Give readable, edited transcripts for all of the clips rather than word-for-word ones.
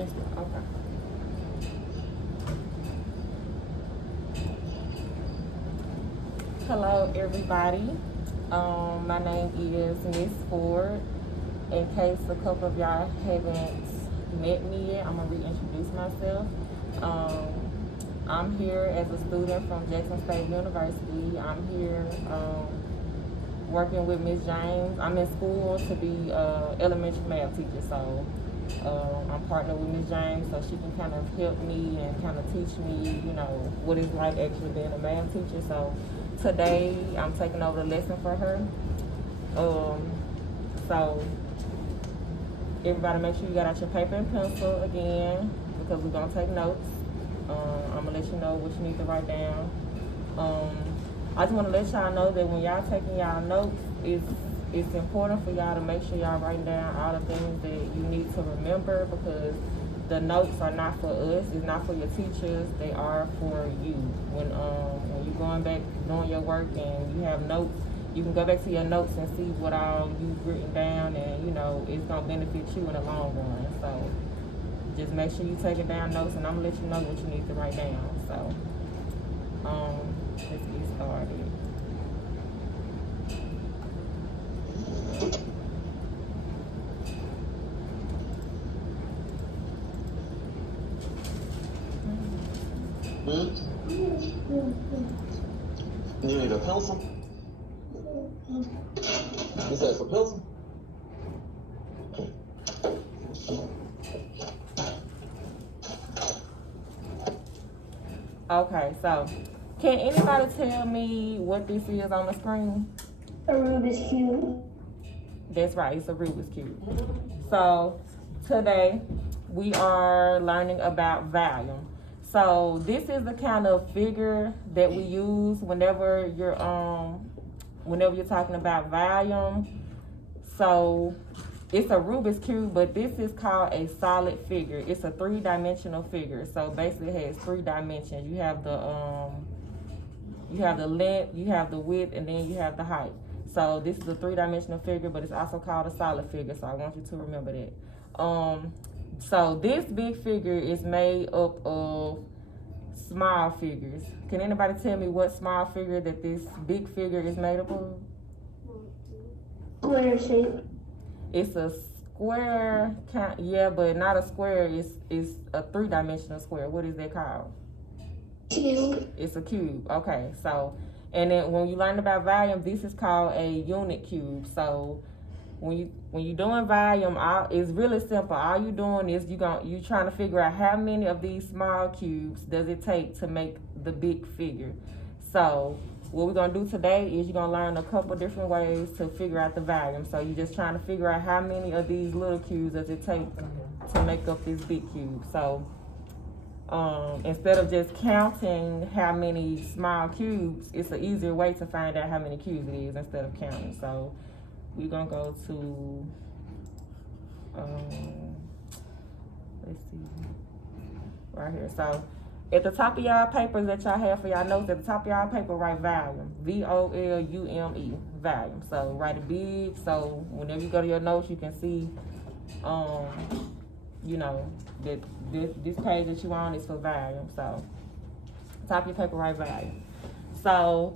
Okay. Hello, everybody. My name is Miss Ford. In case a couple of y'all haven't met me yet, I'm gonna reintroduce myself. Um, I'm here as a student from Jackson State University. I'm here working with Miss James. I'm in school to be elementary math teacher, so I'm partnered with Miss James so she can kind of help me and kind of teach me, what it's like actually being a math teacher. So today I'm taking over the lesson for her. So everybody make sure you got out your paper and pencil again because we're gonna take notes. I'm gonna let you know what you need to write down. I just want to let y'all know that when y'all taking y'all notes, it's important for y'all to make sure y'all writing down all the things that you need to remember because the notes are not for us. It's not for your teachers. They are for you. When you're going back doing your work and you have notes, you can go back to your notes and see what all you've written down, and it's gonna benefit you in the long run. So just make sure you taking down notes, and I'm gonna let you know what you need to write down. So let's get started. You need a pencil? You said it's a pencil? Okay, so can anybody tell me what this is on the screen? A Rubik's Cube. That's right, it's a Rubik's Cube. So today we are learning about volume. So this is the kind of figure that we use whenever you're talking about volume. So it's a Rubik's Cube, but this is called a solid figure. It's a 3-dimensional figure. So basically it has 3 dimensions. You have the length, you have the width, and then you have the height. So this is a 3-dimensional figure, but it's also called a solid figure. So I want you to remember that. So this big figure is made up of small figures. Can anybody tell me what small figure that this big figure is made up of? Square shape. It's a square, yeah, but not a square. It's a 3-dimensional square. What is that called? Cube. It's a cube. Okay, so, and then when you learn about volume, this is called a unit cube. So when you're doing volume, it's really simple. All you're doing is you trying to figure out how many of these small cubes does it take to make the big figure. So what we're gonna do today is you're gonna learn a couple different ways to figure out the volume. So you're just trying to figure out how many of these little cubes does it take to make up this big cube. So instead of just counting how many small cubes, it's an easier way to find out how many cubes it is instead of counting. So we're gonna go to let's see, right here. So at the top of y'all papers that y'all have for y'all notes, at the top of y'all paper, write volume. VOLUME, volume. So write it big, so whenever you go to your notes, you can see, that this page that you on is for volume. So top of your paper, write volume. So,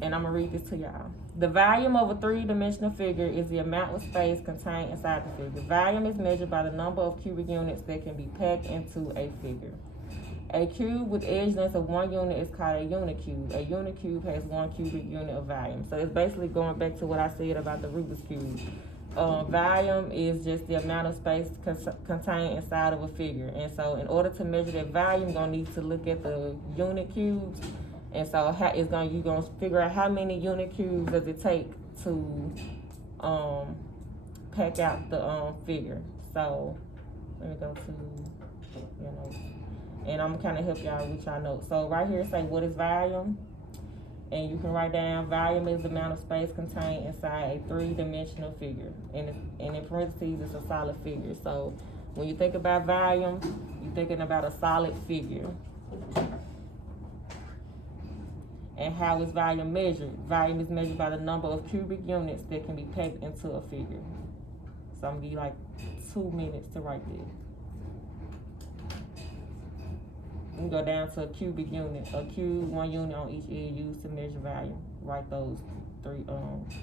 and I'm gonna read this to y'all. The volume of a 3-dimensional figure is the amount of space contained inside the figure. Volume is measured by the number of cubic units that can be packed into a figure. A cube with edge length of 1 unit is called a unit cube. A unit cube has 1 cubic unit of volume. So it's basically going back to what I said about the Rubik's Cube. Volume is just the amount of space contained inside of a figure. And so in order to measure that volume, you're going to need to look at the unit cubes. And so you're gonna figure out how many unit cubes does it take to pack out the figure. So let me go to your notes, and I'm kind of help y'all with y'all notes. So right here, say what is volume, and you can write down volume is the amount of space contained inside a 3-dimensional figure, and in parentheses it's a solid figure. So when you think about volume, you're thinking about a solid figure. And how is volume measured? Volume is measured by the number of cubic units that can be packed into a figure. So I'm gonna give you like 2 minutes to write this. You can go down to a cubic unit, a cube, 1 unit on each end used to measure volume. Write those three steps.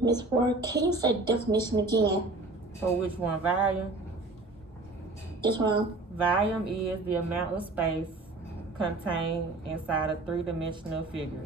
Miss Ward, can you say the definition again? For which one? Volume? This one. Volume is the amount of space contained inside a three-dimensional figure.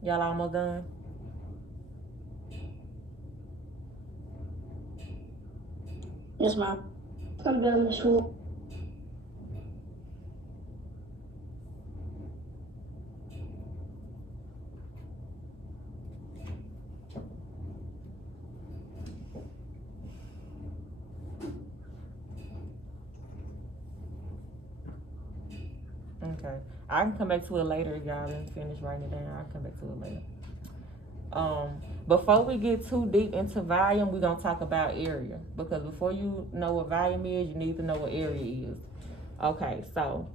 Y'all almost done? Yes, ma'am. I'm done with school. Okay. I can come back to it later if y'all didn't finish writing it down. I'll come back to it later. Before we get too deep into volume, we're gonna talk about area. Because before you know what volume is, you need to know what area is. Okay, so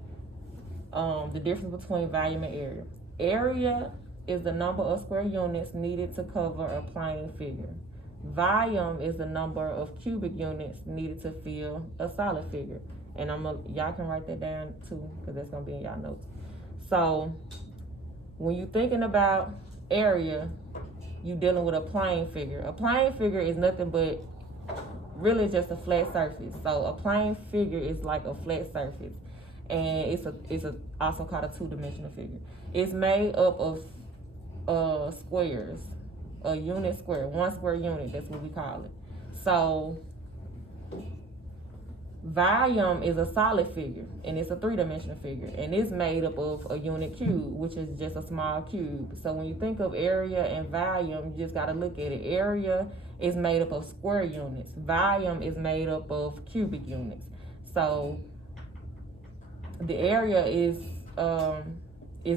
the difference between volume and area. Area is the number of square units needed to cover a plane figure. Volume is the number of cubic units needed to fill a solid figure. And y'all can write that down too, because that's gonna be in y'all notes. So when you're thinking about area, you're dealing with a plane figure. A plane figure is nothing but really just a flat surface. So a plane figure is like a flat surface, and it's also called a two-dimensional figure. It's made up of squares, a unit square, 1 square unit. That's what we call it. So volume is a solid figure, and it's a three-dimensional figure, and it's made up of a unit cube, which is just a small cube. So when you think of area and volume, you just got to look at it. Area is made up of square units. Volume is made up of cubic units. So the area is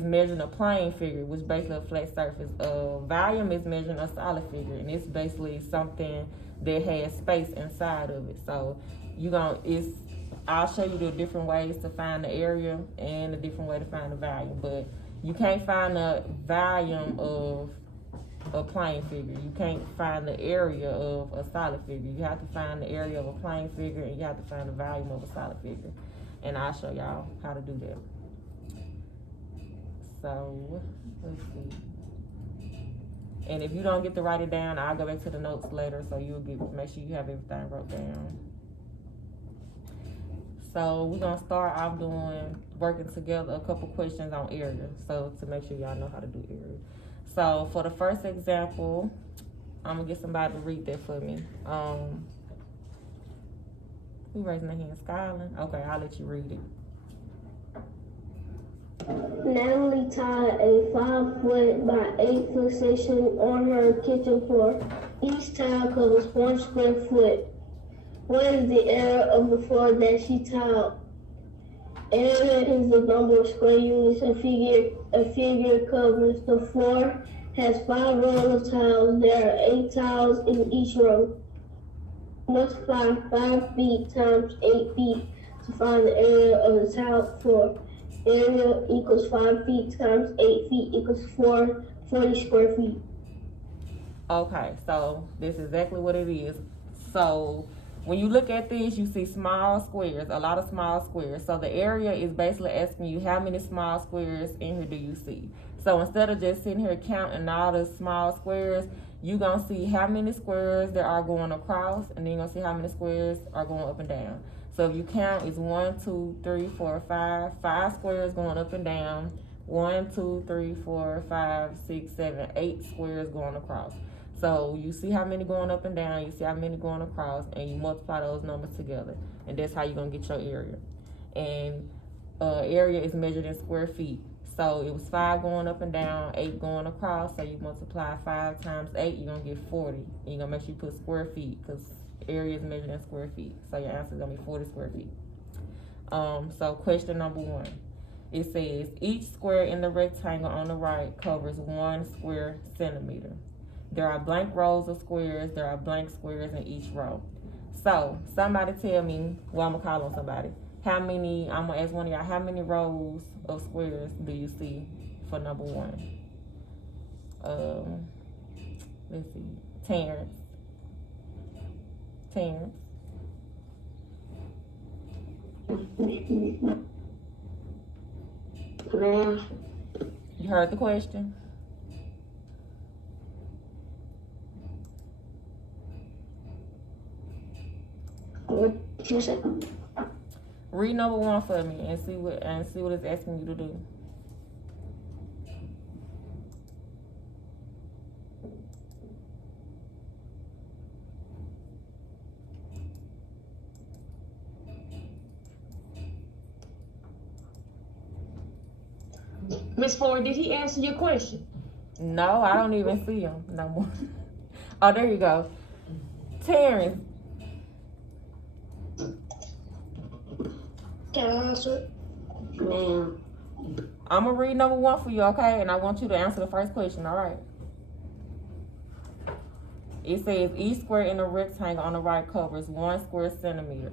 measuring a plane figure, which is basically a flat surface. Volume is measuring a solid figure, and it's basically something that has space inside of it. So I'll show you the different ways to find the area and a different way to find the volume, but you can't find the volume of a plane figure. You can't find the area of a solid figure. You have to find the area of a plane figure, and you have to find the volume of a solid figure. And I'll show y'all how to do that. So, let's see. And if you don't get to write it down, I'll go back to the notes later, so make sure you have everything wrote down. So we're gonna start off working together a couple questions on area, so to make sure y'all know how to do area. So for the first example, I'm gonna get somebody to read that for me. Who raising their hand? Skyline? Okay, I'll let you read it. Natalie tied a 5-foot by 8-foot section on her kitchen floor. Each tile covers 1 square foot. What is the area of the floor that she tiled? Area is the number of square units a figure covers. The floor has 5 rows of tiles. There are 8 tiles in each row. Multiply 5 feet times 8 feet to find the area of the tile floor. Area equals 5 feet times 8 feet equals 40 square feet. Okay, so this is exactly what it is. So when you look at this, you see small squares, a lot of small squares. So the area is basically asking you how many small squares in here do you see. So instead of just sitting here counting all the small squares, you're going to see how many squares there are going across, and then you're going to see how many squares are going up and down. So if you count, it's 1, 2, 3, 4, 5. 5 squares going up and down. 1, 2, 3, 4, 5, 6, 7, 8 squares going across. So you see how many going up and down, you see how many going across, and you multiply those numbers together. And that's how you're going to get your area. And area is measured in square feet. So it was 5 going up and down, 8 going across. So you multiply 5 times 8, you're going to get 40. And you're going to make sure you put square feet because area is measured in square feet. So your answer is going to be 40 square feet. So question number 1. It says, each square in the rectangle on the right covers 1 square centimeter. There are blank rows of squares. There are blank squares in each row. So somebody tell me, well, I'm going to call on somebody. How many, I'm going to ask one of y'all, how many rows of squares do you see for number 1? Let's see. Terrence. You heard the question? What you say? Read number 1 for me and see what it's asking you to do. Miss Ford, did he answer your question? No, I don't even see him no more. Oh, there you go. Terrence. Can I answer? Ma'am. I'm going to read number 1 for you, okay? And I want you to answer the first question, all right? It says, each square in a rectangle on the right covers 1 square centimeter.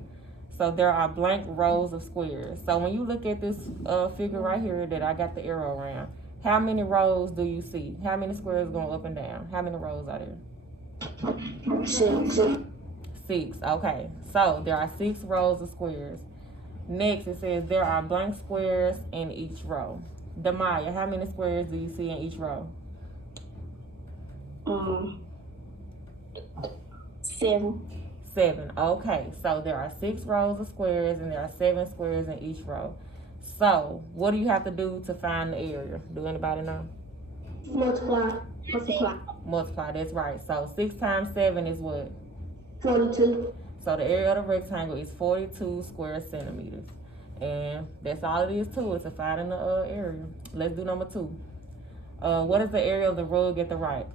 So there are blank rows of squares. So when you look at this figure right here that I got the arrow around, how many rows do you see? How many squares going up and down? How many rows are there? 6. 6, okay. So there are 6 rows of squares. Next, it says there are blank squares in each row. Demaya, how many squares do you see in each row? 7. 7, okay. So there are 6 rows of squares and there are 7 squares in each row. So what do you have to do to find the area? Do anybody know? Multiply. Multiply, that's right. So 6 times 7 is what? 42. So the area of the rectangle is 42 square centimeters. And that's all it is to it, to find the area. Let's do number 2. What is the area of the rug at the right?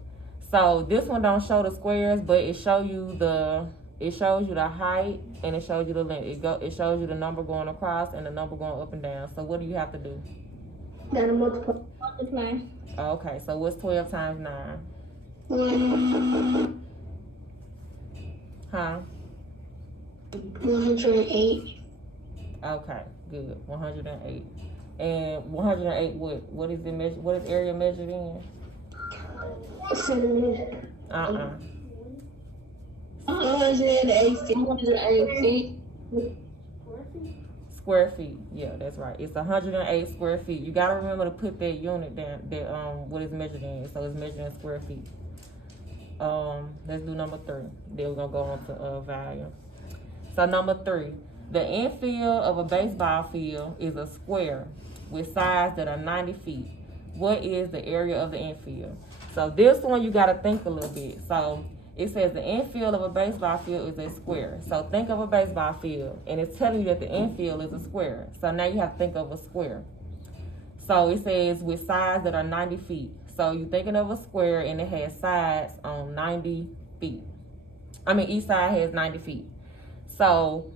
So this one don't show the squares, but it shows you the height and it shows you the length. It shows you the number going across and the number going up and down. So what do you have to do? Gotta multiply. Okay, so what's 12 times 9? 108. Okay, good. 108. And 108, what is the measure? What is area measured in? Centimeter. 108 feet. Square feet. Yeah, that's right. It's 108 square feet. You gotta remember to put that unit down. That what is measured in. So it's measured in square feet. Let's do number 3. Then we're gonna go on to volume. So number 3, the infield of a baseball field is a square with sides that are 90 feet. What is the area of the infield? So this one you gotta think a little bit. So it says the infield of a baseball field is a square. So think of a baseball field, and it's telling you that the infield is a square. So now you have to think of a square. So it says with sides that are 90 feet. So you're thinking of a square and it has sides on 90 feet. I mean, each side has 90 feet. So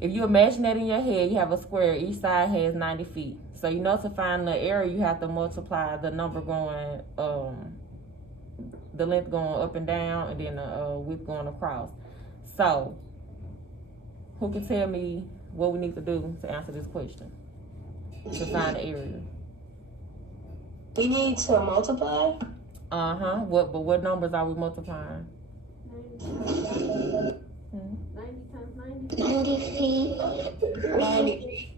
if you imagine that in your head, you have a square, each side has 90 feet. So you know to find the area, you have to multiply the number going, the length going up and down, and then the width going across. So who can tell me what we need to do to answer this question, to find the area? We need to multiply. What numbers are we multiplying? 90 times 90 feet. 90.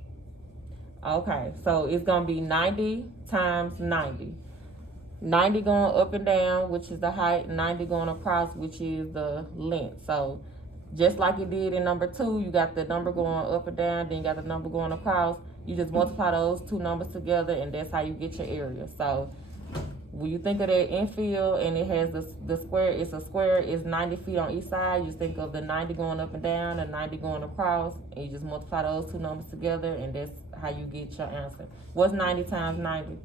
Okay, so it's gonna be 90 times 90. 90 going up and down, which is the height, 90 going across, which is the length. So just like you did in number 2, you got the number going up and down, then you got the number going across. You just multiply those two numbers together, and that's how you get your area. So when you think of that infield and it has the square, it's a square, it's 90 feet on each side. You just think of the 90 going up and down and 90 going across, and you just multiply those two numbers together, and that's how you get your answer. What's 90 times 90?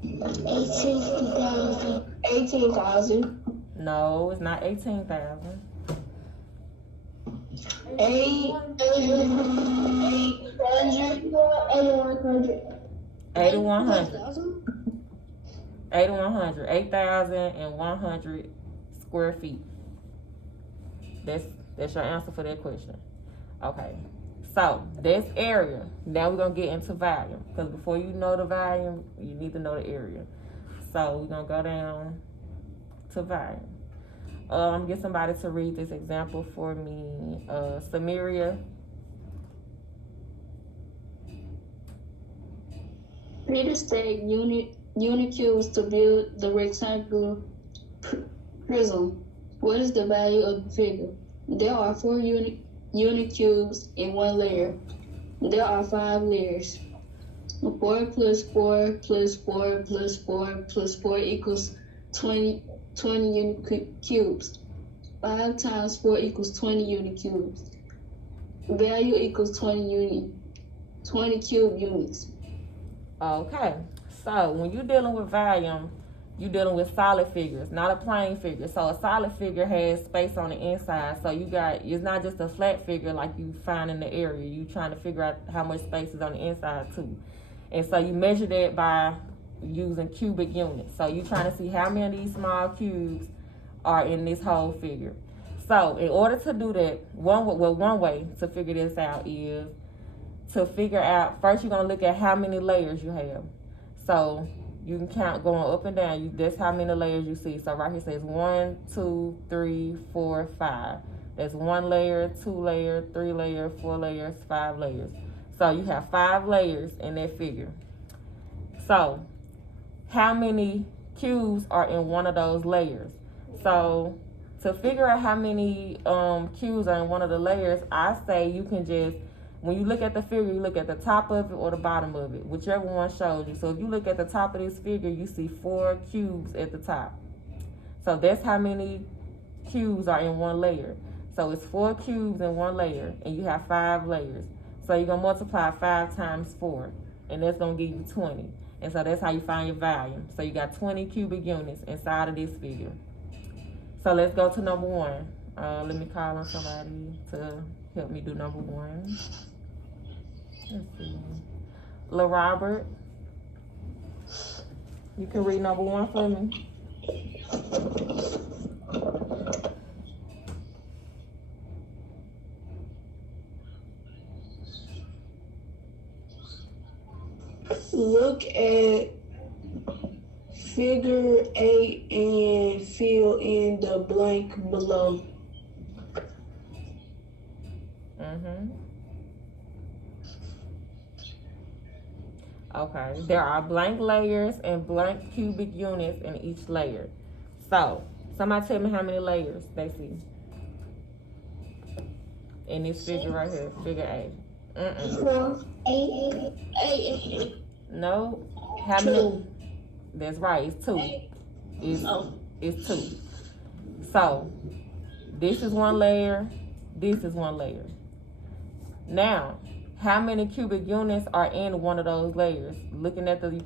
18,000. 18,000. No, it's not 18,000. 8,100. 8,100. 8,100. 8,100 square feet. That's your answer for that question. Okay. So that's area. Now we're gonna get into volume, because before you know the volume, you need to know the area. So we're gonna go down to volume. I'm gonna get somebody to read this example for me. Samaria. Need to state unit cubes to build the rectangular prism. What is the value of the figure? There are 4 unit cubes in one layer. There are 5 layers. 4 plus 4 plus 4 plus 4 plus 4 equals 20 unit cubes. 5 times 4 equals 20 unit cubes. Value equals 20 cube units. Okay, so when you're dealing with volume, you're dealing with solid figures, not a plane figure. So a solid figure has space on the inside. So it's not just a flat figure like you find in the area. You're trying to figure out how much space is on the inside too. And so you measure that by using cubic units. So you're trying to see how many of these small cubes are in this whole figure. So in order to do that, one way to figure this out is to figure out, first you're gonna look at how many layers you have. So you can count going up and down. That's how many layers you see. So right here says 1, 2, 3, 4, 5. That's 1 layer, 2 layer, 3 layer, 4 layers, 5 layers. So you have 5 layers in that figure. So how many cubes are in one of those layers? So to figure out how many cubes are in one of the layers, I say you can just, when you look at the figure, you look at the top of it or the bottom of it, whichever one shows you. So if you look at the top of this figure, you see 4 cubes at the top. So that's how many cubes are in one layer. So it's 4 cubes in one layer, and you have 5 layers. So you're gonna multiply 5 times 4, and that's gonna give you 20. And so that's how you find your volume. So you got 20 cubic units inside of this figure. So let's go to number 1. Let me call on somebody to help me do number 1. Let's see. LaRobert, you can read number 1 for me. Look at figure 8 and fill in the blank below. Okay, there are blank layers and blank cubic units in each layer. So, somebody tell me how many layers they see in this figure right here, figure 8. 4, 8. No, how many? That's right, it's 2. It's 2. So, this is 1 layer, this is 1 layer. Now, how many cubic units are in one of those layers? You can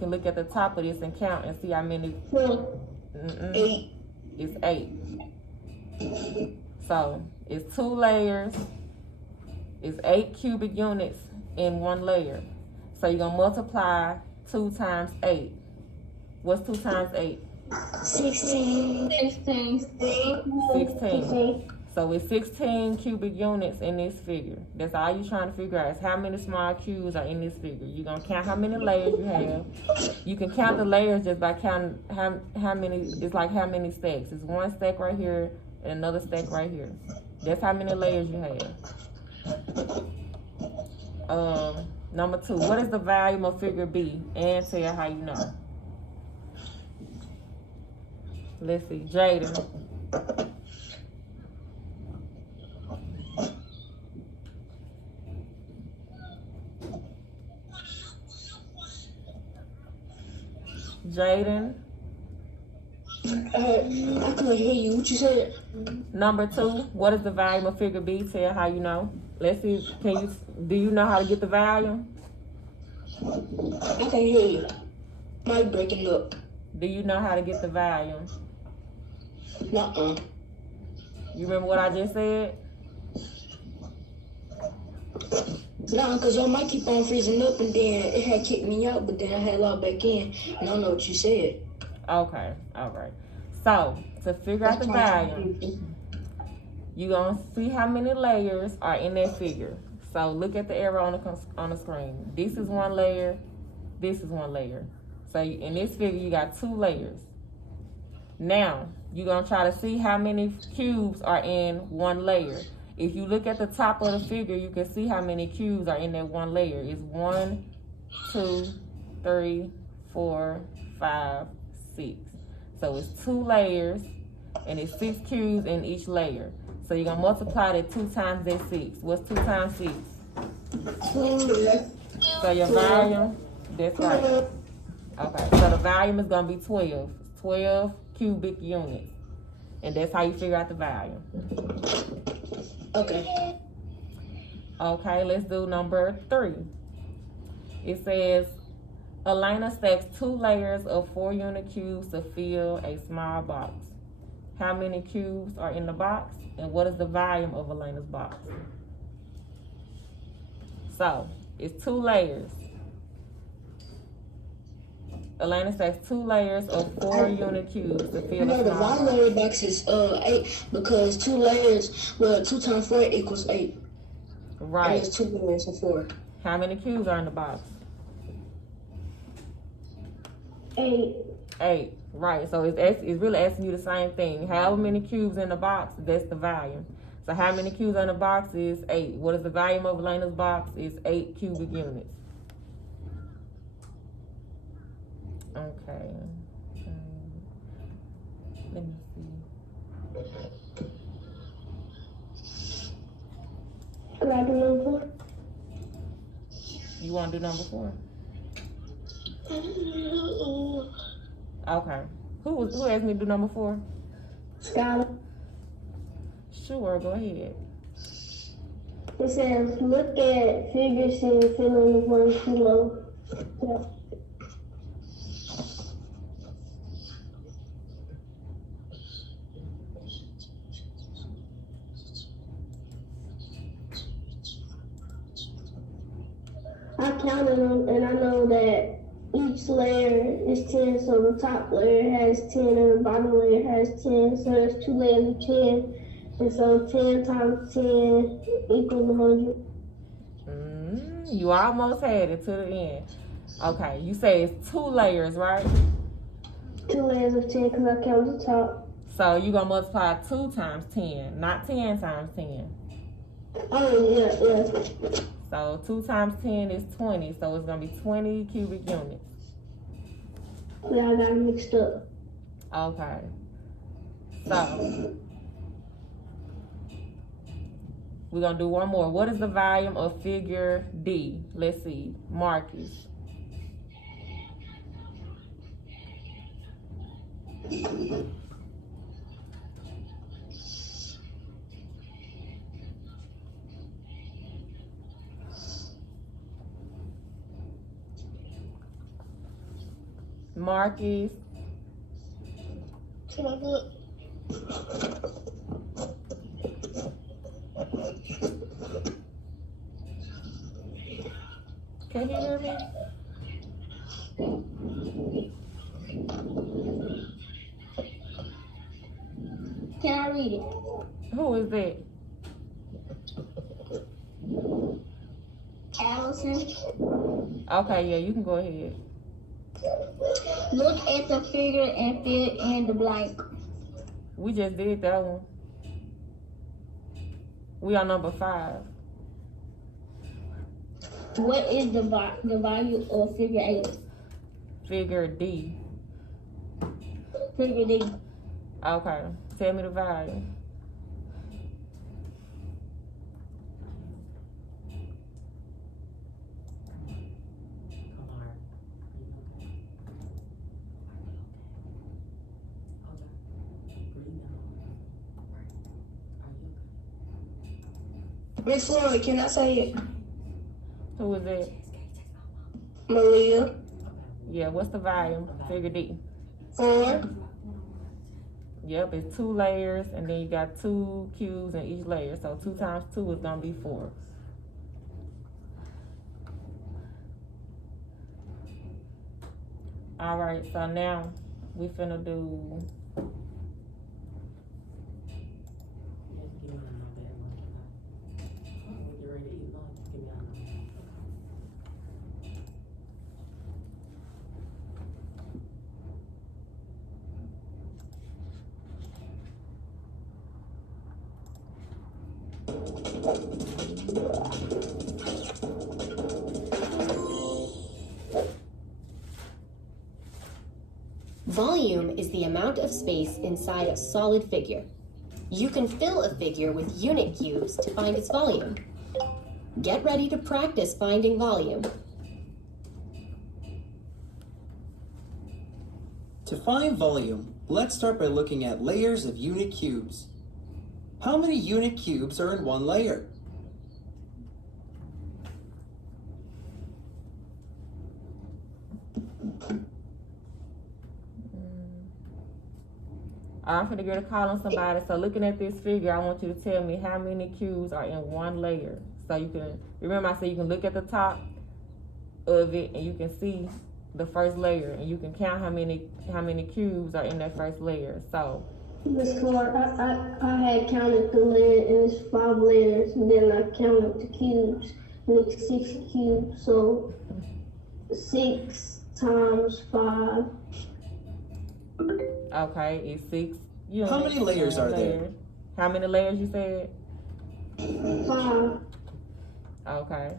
look at the top of this and count and see how many. 8. It's 8. So it's 2 layers. It's 8 cubic units in 1 layer. So you're gonna multiply 2 times 8. What's 2 times 8? 16. 16. So it's 16 cubic units in this figure. That's all you're trying to figure out is how many small cubes are in this figure. You're gonna count how many layers you have. You can count the layers just by counting how many, it's like how many stacks. It's 1 stack right here and another stack right here. That's how many layers you have. Number 2, what is the volume of figure B? And tell how you know. Let's see, Jaden. Jaden. I couldn't hear you. What you said? Number 2, what is the volume of figure B? Tell how you know. Let's see, do you know how to get the volume? I can hear you. Mic breaking up. Do you know how to get the volume? Nuh-uh. You remember what I just said? Nah, because your mic keep on freezing up and then it had kicked me out, but then I had logged back in and I don't know what you said. Okay, all right. So, to figure out the volume, you're going to see how many layers are in that figure. So, look at the arrow on the screen. This is one layer. This is one layer. So, in this figure, you got 2 layers. Now, you're going to try to see how many cubes are in one layer. If you look at the top of the figure, you can see how many cubes are in that one layer. It's 1, 2, 3, 4, 5, 6. So it's 2 layers, and it's 6 cubes in each layer. So you're going to multiply that 2 times that 6. What's 2 times 6? 2. So your volume, that's right. Okay, so the volume is going to be 12. 12 cubic units. And that's how you figure out the volume. Okay. Okay, let's do number 3. It says, Elena stacks 2 layers of 4 unit cubes to fill a small box. How many cubes are in the box? And what is the volume of Elena's box? So, it's 2 layers. Elena stacks 2 layers of 4 unit cubes to fill a The small one box. layer box is 8 because 2 layers, well, 2 times 4 equals 8. And Right. there's 2 layers of 4. How many cubes are in the box? 8. 8. Right. So it's really asking you the same thing. However many cubes in the box, that's the volume. So how many cubes in the box is 8. What is the volume of Elena's box? Is 8 cubic units. Okay. Let me see. Can I do number 4? You want to do number 4? Okay. Who asked me to do number 4? Skylar. Sure, go ahead. It says, look at figure C and fill in the blanks below. Yeah. I counted them and I know that each layer is 10, so the top layer has 10 and the bottom layer has 10, so there's 2 layers of 10, and so 10 times 10 equals 100. You almost had it to the end. Okay, you say it's 2 layers, right? 2 layers of 10 because I counted the top. So you're going to multiply 2 times 10, not 10 times 10. Oh, yeah. So 2 times 10 is 20, so it's going to be 20 cubic units. Yeah, I got it mixed up. Okay. So we're going to do one more. What is the volume of figure D? Let's see. Marcus. Marcus. Can I look? Can you hear me? Can I read it? Who is that? Allison. Okay, yeah, you can go ahead. Look at the figure and fill in the blank. We just did that one. We on number 5. What is the value of figure 8? Figure D. Figure D. Okay. Tell me the value. Miss Florida, can I say it? Who is it? Malia. Yeah, what's the volume? Figure D. 4. Yep, it's 2 layers, and then you got 2 cubes in each layer. So 2 times 2 is gonna be 4. All right, so now we finna do. Volume is the amount of space inside a solid figure. You can fill a figure with unit cubes to find its volume. Get ready to practice finding volume. To find volume, let's start by looking at layers of unit cubes. How many unit cubes are in one layer? I'm finna get a call on somebody. So looking at this figure, I want you to tell me how many cubes are in one layer. So you can, remember I said you can look at the top of it and you can see the first layer and you can count how many cubes are in that first layer. So Miss Clark, I had counted the layer and it's 5 layers, and then I counted the cubes and it's 6 cubes, so 6 times 5. okay, it's 6 units. How many layers are there? How many layers you said? 5. Okay.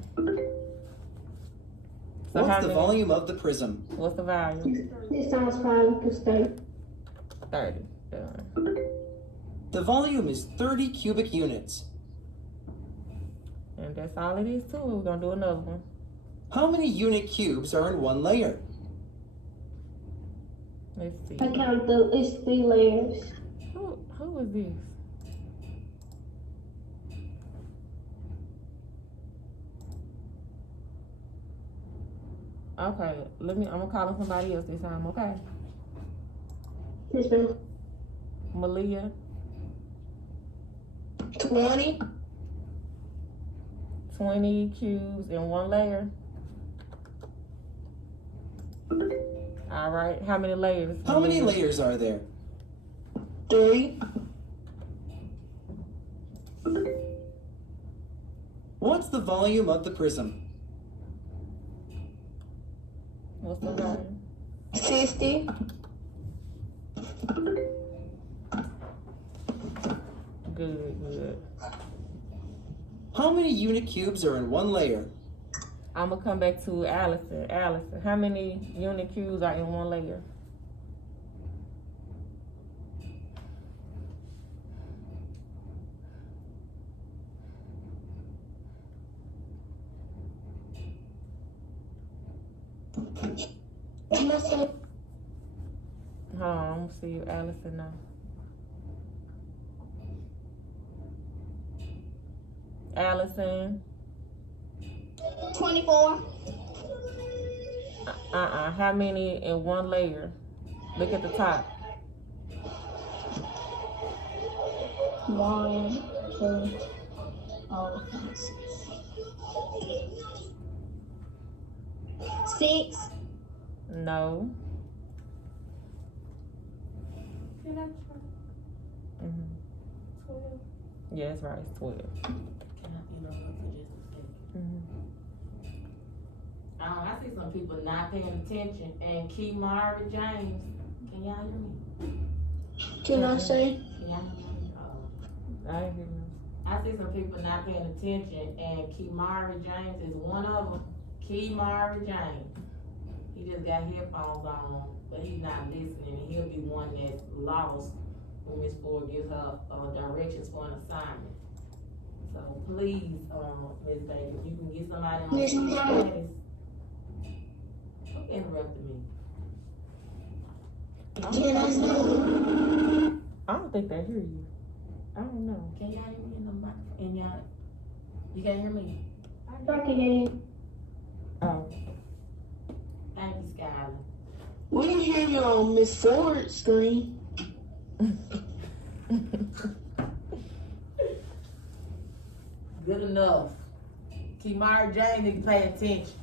So What's the volume of the prism? What's the value? 6 times 5 equals 30. 30. Done. The volume is 30 cubic units. And that's all it is too. We're gonna do another one. How many unit cubes are in one layer? Let's see. I counted it's 3 layers. Who is this? Okay, I'm gonna call on somebody else this time, okay? Yes, ma'am. Malia, 20. 20 cubes in one layer. All right, how many layers? How many Malia? layers are there? 3. What's the volume of the prism? What's the value? 50. Good. How many unit cubes are in one layer? I'm gonna come back to Allison. Allison, how many unit cubes are in one layer? Can I say? Hold on, I'm gonna see you, Allison, now. Allison. 24. How many in one layer? Look at the top. 1, 2, 6. No. Mm-hmm. 12. Yeah, that's right. It's 12. Mm-hmm. I see some people not paying attention. And Key Marvin James, can y'all hear me? Can I say? Can y'all hear me? I ain't hear you. I I see some people not paying attention, and Kimari James is one of them. Kimari James. He just got headphones on, but he's not listening, and he'll be one that's lost when Miss Ford gives her directions for an assignment. So please, Miss Davis, if you can get somebody on Miss the Davis. class. Who interrupted me? Can I say? I don't think they hear you. I don't know. Can y'all hear me in the microphone? And y'all, you can't hear me? I can hear you. Oh. Thank you, Skylar. We can hear you on Miss Ford's screen. Good enough. Kimari James need to pay attention.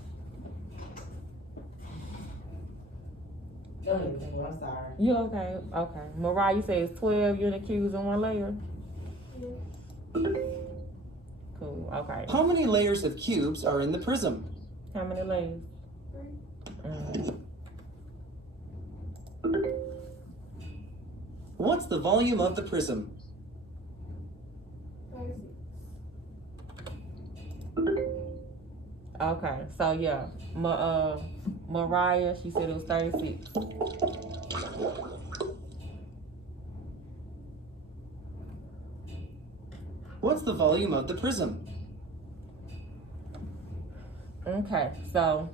Go ahead, Kimber, I'm sorry. You okay? Okay. Mariah, you say it's 12 unit cubes in one layer? Cool, okay. How many layers of cubes are in the prism? How many layers? What's the volume of the prism? Okay, so yeah, Mariah, she said it was 36. What's the volume of the prism? Okay, so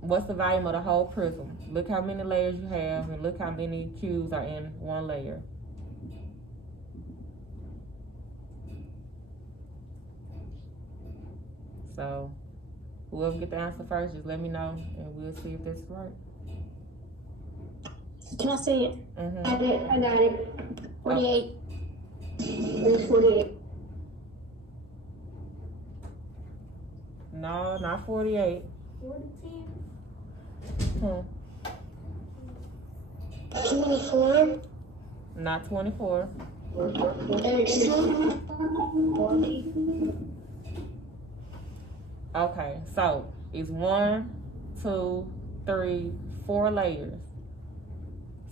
what's the volume of the whole prism? Look how many layers you have, and look how many cubes are in one layer. So whoever get the answer first, just let me know, and we'll see if that's right. Can I say it? I got it. 48. It's 48. No, not 48. 24. Not 24. 32. Okay, so it's 1, 2, 3, 4 layers.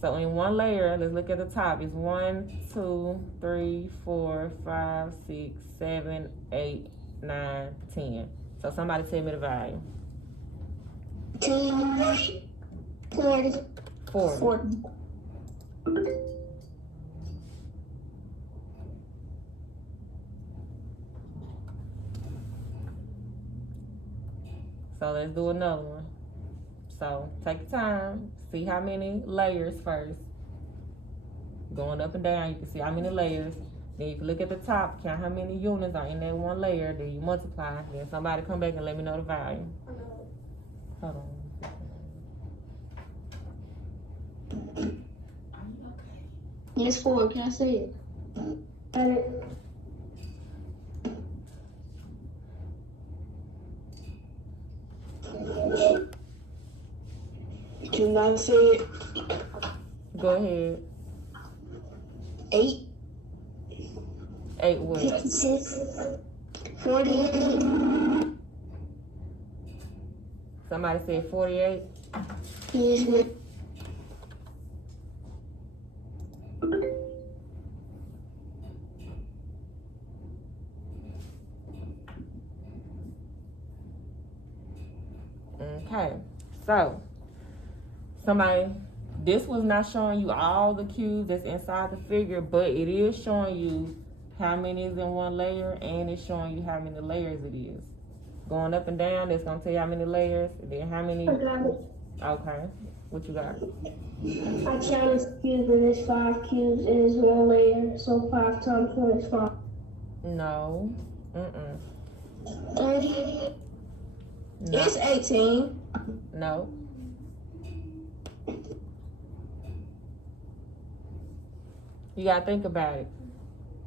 So in one layer, let's look at the top. It's 1, 2, 3, 4, 5, 6, 7, 8, 9, 10. So somebody tell me the value. 40. 40. 40. So let's do another one. So take your time, see how many layers first. Going up and down, you can see how many layers. Then you can look at the top, count how many units are in that one layer, then you multiply. Then somebody come back and let me know the value. Hold on. Miss Ford, can I say it? Got it. Can I say it? Go ahead. 8. 8 what? 56. 48. Somebody said 48. Yes. Okay, so somebody, this was not showing you all the cubes that's inside the figure, but it is showing you how many is in one layer, and it's showing you how many layers it is. Going up and down, it's gonna tell you how many layers, and then how many. I got it. Okay, what you got? I counted cubes and it's 5 cubes and it's one layer. So 5 times 1 is 5. No. 30. No. It's 18. No. You gotta think about it.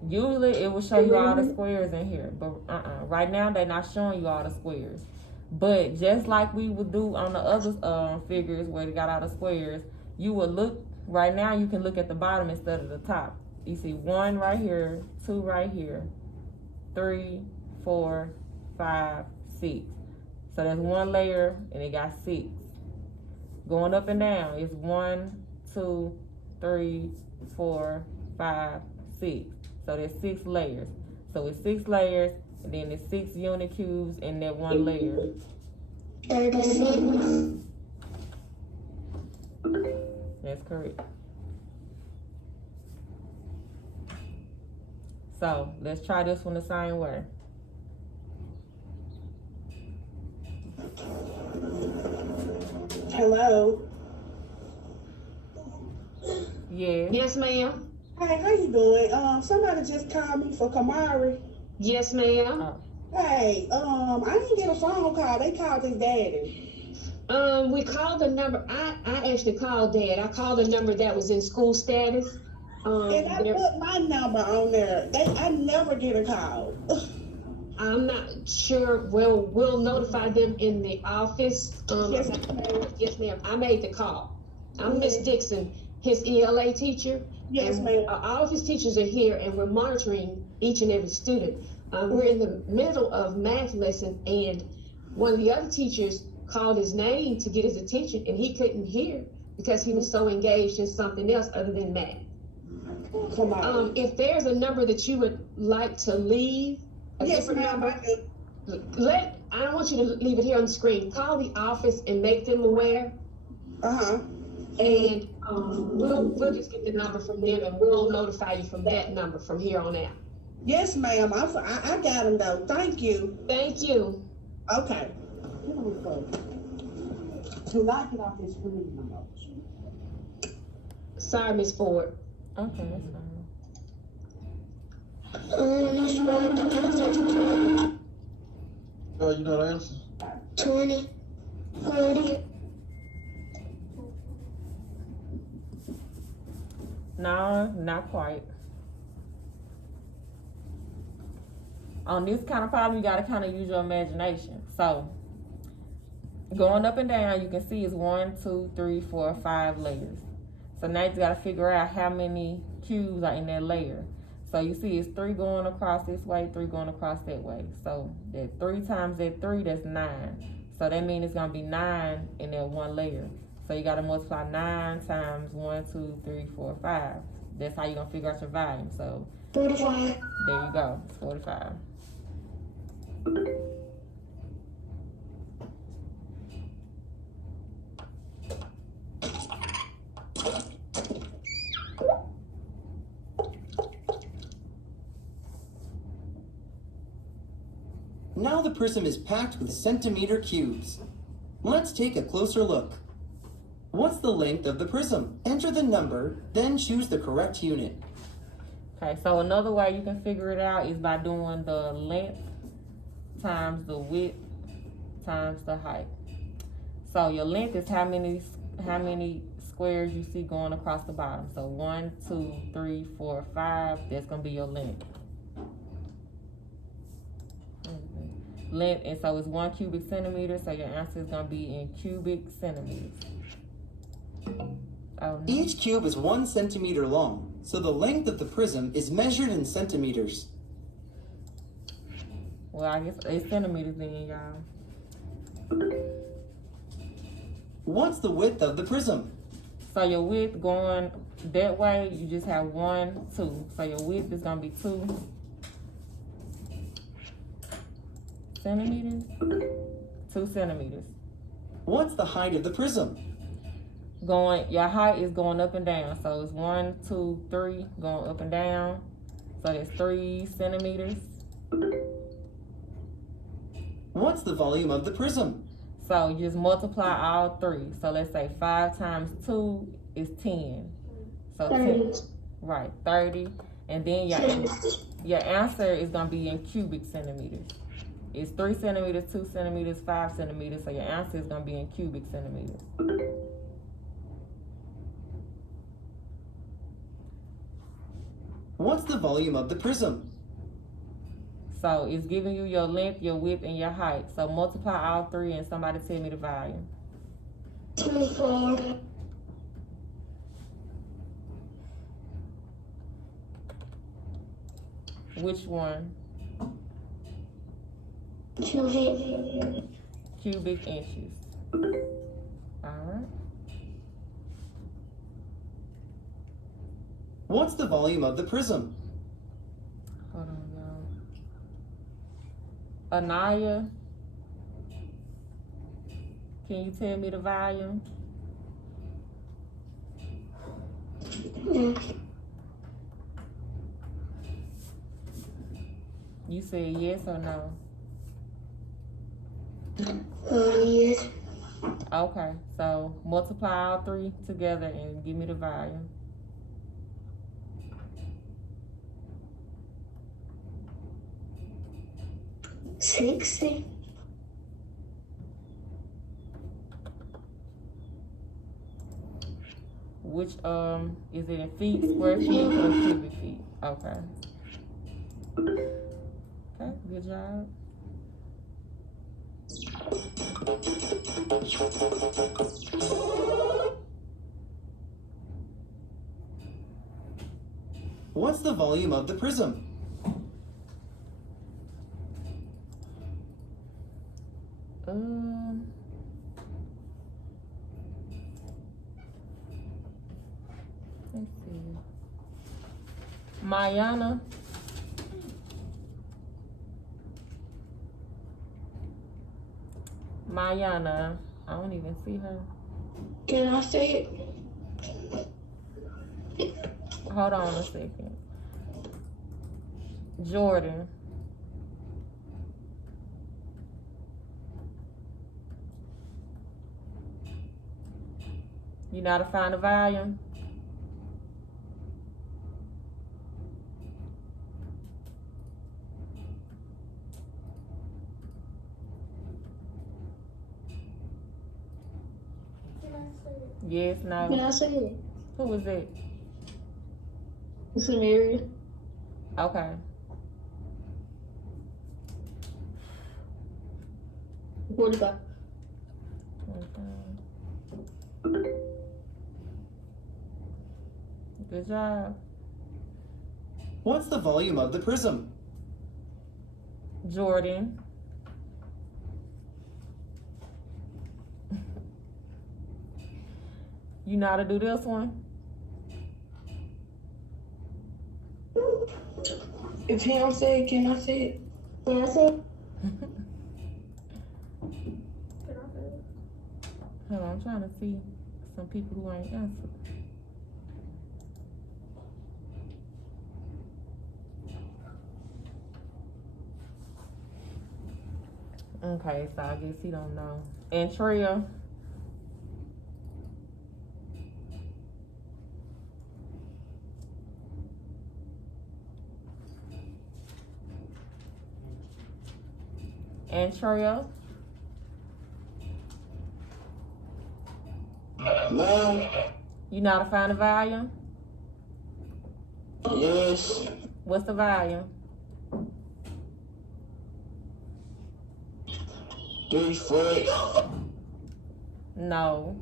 Usually it will show you all the squares in here, but right now they're not showing you all the squares. But just like we would do on the other figures where they got all the squares, you will look, right now you can look at the bottom instead of the top. You see 1 right here, 2 right here, 3, 4, 5, 6. So that's one layer and it got 6. Going up and down, it's 1, 2, 3, 4, 5, 6. So there's 6 layers. So it's 6 layers, and then it's 6 unit cubes in that one layer. 36. That's correct. So let's try this one the same way. Hello. Yeah. Yes, ma'am. Hey, how you doing? Somebody just called me for Kamari. Yes, ma'am. Oh. Hey, I didn't get a phone call. They called his daddy. We called the number. I actually called Dad. I called the number that was in school status. And I put my number on there. I never get a call. I'm not sure. We'll notify them in the office. Yes, ma'am. Yes, ma'am. I made the call. I'm Miss Dixon, his ELA teacher. Yes, and ma'am. all of his teachers are here, and we're monitoring each and every student. We're in the middle of math lesson, and one of the other teachers called his name to get his attention, and he couldn't hear because he was so engaged in something else other than math. Come on. If there's a number that you would like to leave, a Yes, different ma'am. number, I don't want you to leave it here on the screen. Call the office and make them aware, and we'll just get the number from them, and we'll notify you from that number from here on out. Yes, ma'am. I got him though. Thank you. Thank you. Okay. Do not get off this screen. Sorry, Miss Ford. Okay, that's fine. You know the answer? 20. 30. No, not quite. On this kind of problem, you gotta kind of use your imagination. So, going up and down, you can see it's 1, 2, 3, 4, 5 layers. So now you gotta figure out how many cubes are in that layer. So you see it's 3 going across this way, 3 going across that way. So that 3 times that 3, that's 9. So that means it's gonna be 9 in that one layer. So you gotta multiply 9 times 1, 2, 3, 4, 5. That's how you're gonna figure out your volume. So 45. there you go, it's 45. Now the prism is packed with centimeter cubes. Let's take a closer look. What's the length of the prism? Enter the number, then choose the correct unit. Okay, so another way you can figure it out is by doing the length times the width times the height. So your length is how many squares you see going across the bottom. So 1, 2, 3, 4, 5, that's gonna be your length. Length, and so it's 1 cubic centimeter, so your answer is gonna be in cubic centimeters. Oh, no. Each cube is 1 centimeter long, so the length of the prism is measured in centimeters. Well, I guess it's centimeters then, y'all. What's the width of the prism? So your width going that way, you just have 1, 2. So your width is gonna be 2 centimeters. 2 centimeters. What's the height of the prism? Your height is going up and down. So it's 1, 2, 3 going up and down. So that's 3 centimeters. What's the volume of the prism? So you just multiply all 3. So let's say 5 times 2 is 10. So 10, right, 30. And then your answer is gonna be in cubic centimeters. It's 3 centimeters, 2 centimeters, 5 centimeters. So your answer is gonna be in cubic centimeters. What's the volume of the prism? So it's giving you your length, your width, and your height. So multiply all 3 and somebody tell me the volume. 24. Which one? Cubic inches. Alright. What's the volume of the prism? Hold on, y'all. Anaya, can you tell me the volume? You said yes or no? Yes. Okay, so multiply all three together and give me the volume. $60. Which, is it in feet, square feet, or cubic feet? Okay. Okay, good job. What's the volume of the prism? Let's see. Mayana. Mayana. I don't even see her. Can I say it? Hold on a second. Jordan. You know how to find the volume? Yes, no. Can I say it? Who was it? Samaria. Okay. What about? Good job. What's the volume of the prism? Jordan. You know how to do this one? If he don't say it, can I say it? Can I say it? Hold on, I'm trying to see some people who ain't answered. Okay, so I guess he don't know. And Tria. And Tria. Ma'am? You know how to find the volume? Yes. What's the volume? 3 foot. No.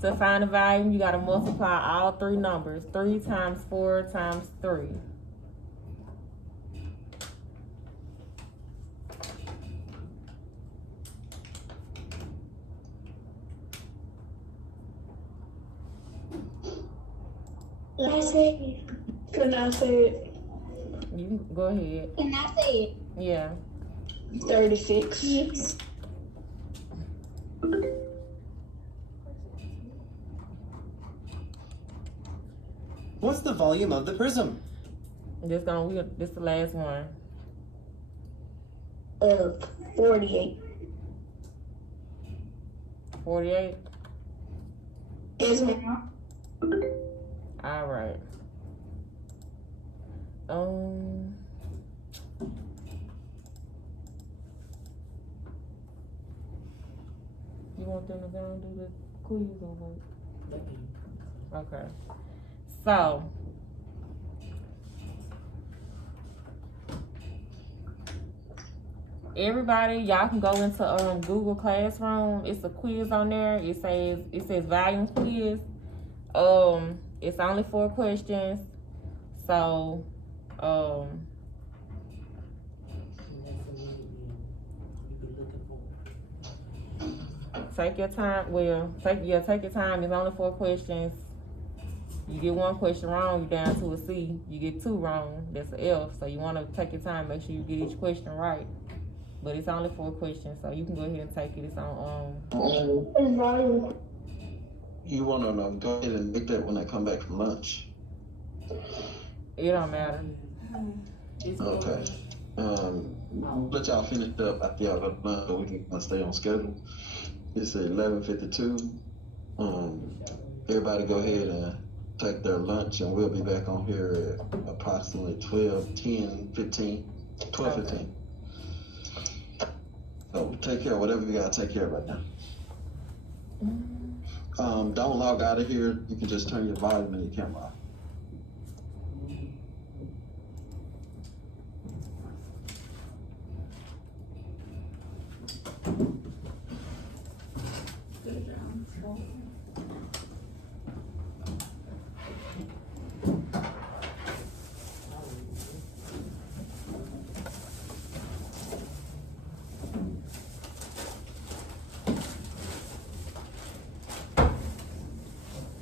To find the volume, you gotta multiply all three numbers. 3 times 4 times 3. Can I say it? Can I say it? You can go ahead. Can I say it? Yeah. 36. Yes. What's the volume of the prism? This the last one. 48. 48. Yes, ma'am. All right. You want them to go and do the quiz or what? Okay. So, everybody, y'all can go into Google Classroom. It's a quiz on there. It says volume quiz. It's only 4 questions. So, take your time. Well, take your time. It's only 4 questions. You get one question wrong, you're down to a C. You get 2 wrong, that's an F. So you want to take your time, make sure you get each question right. But it's only 4 questions, so you can go ahead and take it. It's on It's volume. You want to go ahead and make that when I come back from lunch. It don't matter. Okay. Let y'all finish up after y'all go to lunch so we can stay on schedule. It's 11:52. Everybody go ahead and take their lunch, and we'll be back on here at approximately 12:15. So take care of whatever you gotta take care of right now. Don't log out of here. You can just turn your volume and your camera off. Good job.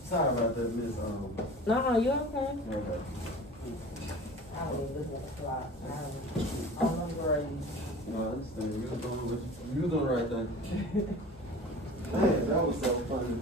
Sorry about that, Miss. No, you okay? Okay. I was looking at the clock. On them grades. No, I understand. You was doing the right thing. Man, that was so funny.